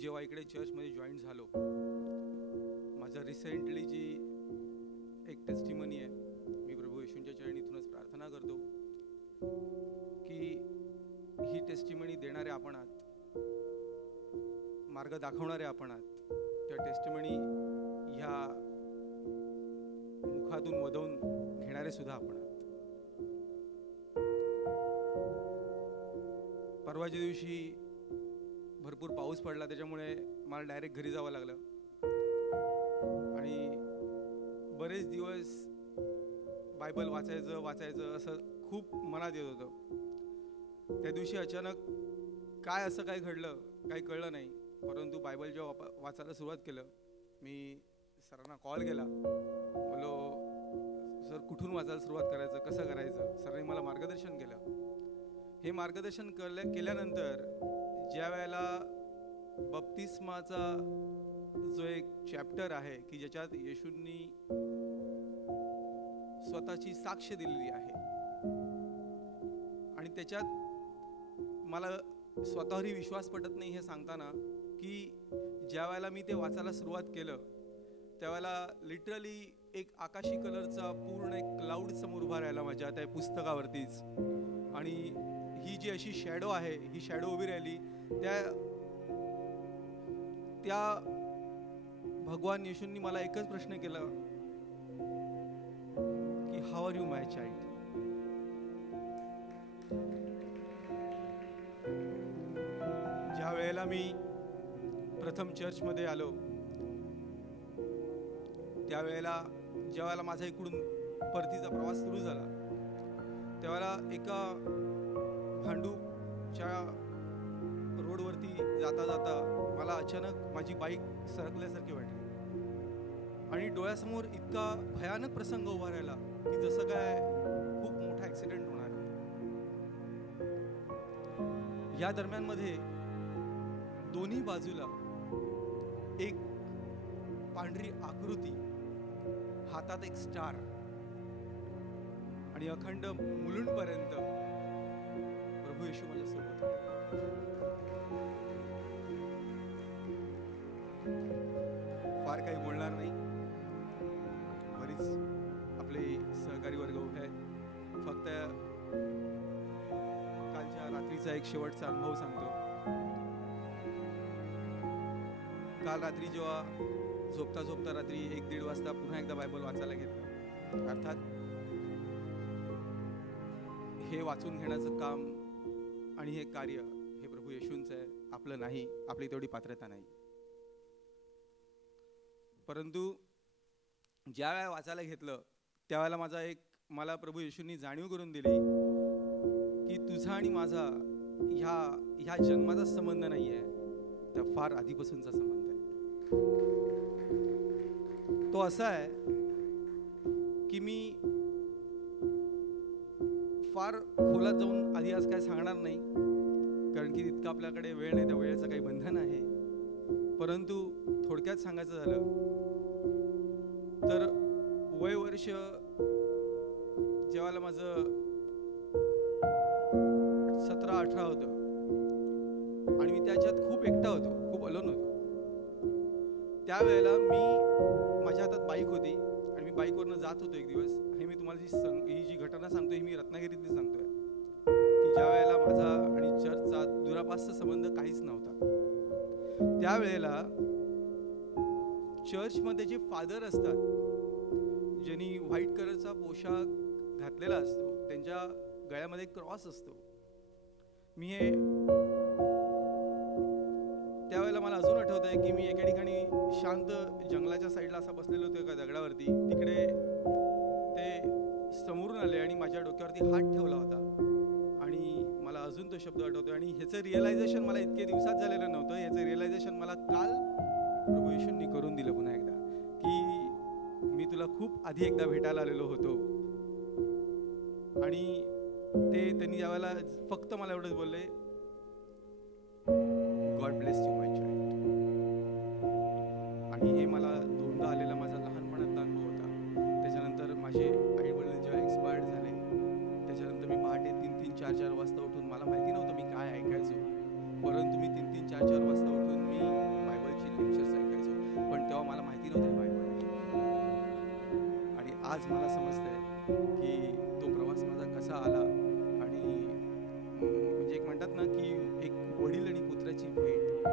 जेव्हा इकडे चर्चमध्ये जॉईन झालो, माझं रिसेंटली जी एक टेस्टिमनी आहे, मी प्रभू येशूंच्या चरणी इथूनच प्रार्थना करतो की ही टेस्टिमनी देणारे आपण आहात, मार्ग दाखवणारे आपण आहात. त्या टेस्टिमनी ह्या मुखातून वदवून घेणारे सुद्धा आपण आहात. परवाच्या दिवशी भरपूर पाऊस पडला, त्याच्यामुळे मला डायरेक्ट घरी जावं लागलं आणि बरेच दिवस बायबल वाचायचं असं खूप मनात येत होतं. त्या दिवशी अचानक काय असं काय घडलं काही कळलं नाही, परंतु बायबल जेव्हा वाचायला सुरुवात केलं, मी सरांना कॉल केला, बोलो सर कुठून वाचायला सुरुवात करायचं, कसं करायचं. सरांनी मला मार्गदर्शन केलं. हे मार्गदर्शन केल्यानंतर ज्या वेळेला बप्तिस्माचा जो एक चॅप्टर आहे की ज्याच्यात येशूंनी स्वतःची साक्ष दिलेली आहे आणि त्याच्यात मला स्वतःवरही विश्वास पटत नाही हे सांगताना की ज्या वेळेला मी ते वाचायला सुरुवात केलं त्यावेळेला लिटरली एक आकाशी कलरचा पूर्ण एक क्लाउड समोर उभा राहिला माझ्या त्या पुस्तकावरतीच, आणि ही जी अशी शॅडो आहे ही शॅडो उभी राहिली. त्या भगवान येशूंनी मला एकच प्रश्न केला की how are you my child. ज्या वेळेला मी प्रथम चर्चमध्ये आलो त्यावेळेला ज्या वेळेला माझा इकडून परतीचा प्रवास सुरू झाला त्यावेळेला एका भांडूपच्या रोडवरती जाता जाता मला अचानक माझी बाईक सरकल्यासारखी वाटली आणि डोळ्यासमोर इतका भयानक प्रसंग उभा राहिला की जसं काय खूप मोठा ॲक्सिडेंट होणार. या दरम्यानमध्ये दोन्ही बाजूला एक पांढरी आकृती, हातात एक स्टार आणि अखंड मुलुंडपर्यंत प्रभू येशू माझ्यासोबत होते. फार काही बोलणार नाही, बरीच आपले सहकारी वर्ग उभे आहेत. फक्त कालच्या रात्रीचा एक शेवटचा अनुभव सांगतो. काल रात्री जेव्हा झोपता रात्री 1-1:30 वाजता पुन्हा एकदा बायबल वाचायला घेतलं. अर्थात हे वाचून घेण्याचं काम आणि हे कार्य हे प्रभू येशूंचं आहे, आपलं नाही, आपली तेवढी पात्रता नाही. परंतु ज्या वेळा वाचायला घेतलं त्यावेळेला मला प्रभू येशूंनी जाणीव करून दिली की तुझा आणि माझा ह्या जन्माचा संबंध नाही आहे, तर फार आधीपासूनचा संबंध आहे. तो असा आहे की मी फार खोलात जाऊन आधी आज काय सांगणार नाही, कारण की तितकं आपल्याकडे वेळ नाही, त्या वेळेचं काही बंधन आहे. परंतु थोडक्यात सांगायचं झालं तर वय वर्ष जेव्हा माझं 17-18 होतं आणि मी त्याच्यात खूप एकटा होतो, खूप अलोन होतो. त्यावेळेला माझ्या हातात बाईक होती आणि मी बाईकवरनं जात होतो एक दिवस. हे मी तुम्हाला ही जी घटना सांगतोय ही मी रत्नागिरीतली सांगतोय की ज्या वेळेला माझा आणि चर्चचा दुरापास्त संबंध काहीच नव्हता. त्यावेळेला चर्चमध्ये जे फादर असतात, ज्यांनी व्हाईट कलरचा पोशाख घातलेला असतो, त्यांच्या गळ्यामध्ये क्रॉस असतो. मी हे त्यावेळेला मला अजून आठवत आहे की मी एका ठिकाणी शांत जंगलाच्या साईडला असा बसलेलो होतो एका दगडावरती. तिकडे ते समोरून आले आणि माझ्या डोक्यावरती हात ठेवला होता आणि मला अजून तो शब्द आठवतोय. आणि ह्याचं रिअलायझेशन मला इतके दिवसात झालेलं नव्हतं, ह्याचं रिअलायझेशन मला काल प्रभू येशूंनी करून दिलं पुन्हा एकदा की मी तुला खूप आधी एकदा भेटायला आलेलो होतो. आणि त्यांनी ज्यावेळेला फक्त मला एवढंच बोलले, God bless you my child. आणि हे मला दोनदा आलेला माझा लहानपणातला अनुभव होता. त्याच्यानंतर माझे आई वडील जेव्हा एक्सपायर्ड झाले त्याच्यानंतर मी पहाटे 3-3, 4-4 वाजता उठून, मला माहिती नव्हतं मी काय ऐकायचो, परंतु मी 3-3, 4-4 वाजता उठून मी तेव्हा मला माहिती नव्हतं बायबल. आणि आज मला समजतंय की तो प्रवास माझा कसा आला. आणि म्हणजे एक म्हणतात ना की एक वडील आणि पुत्राची भेट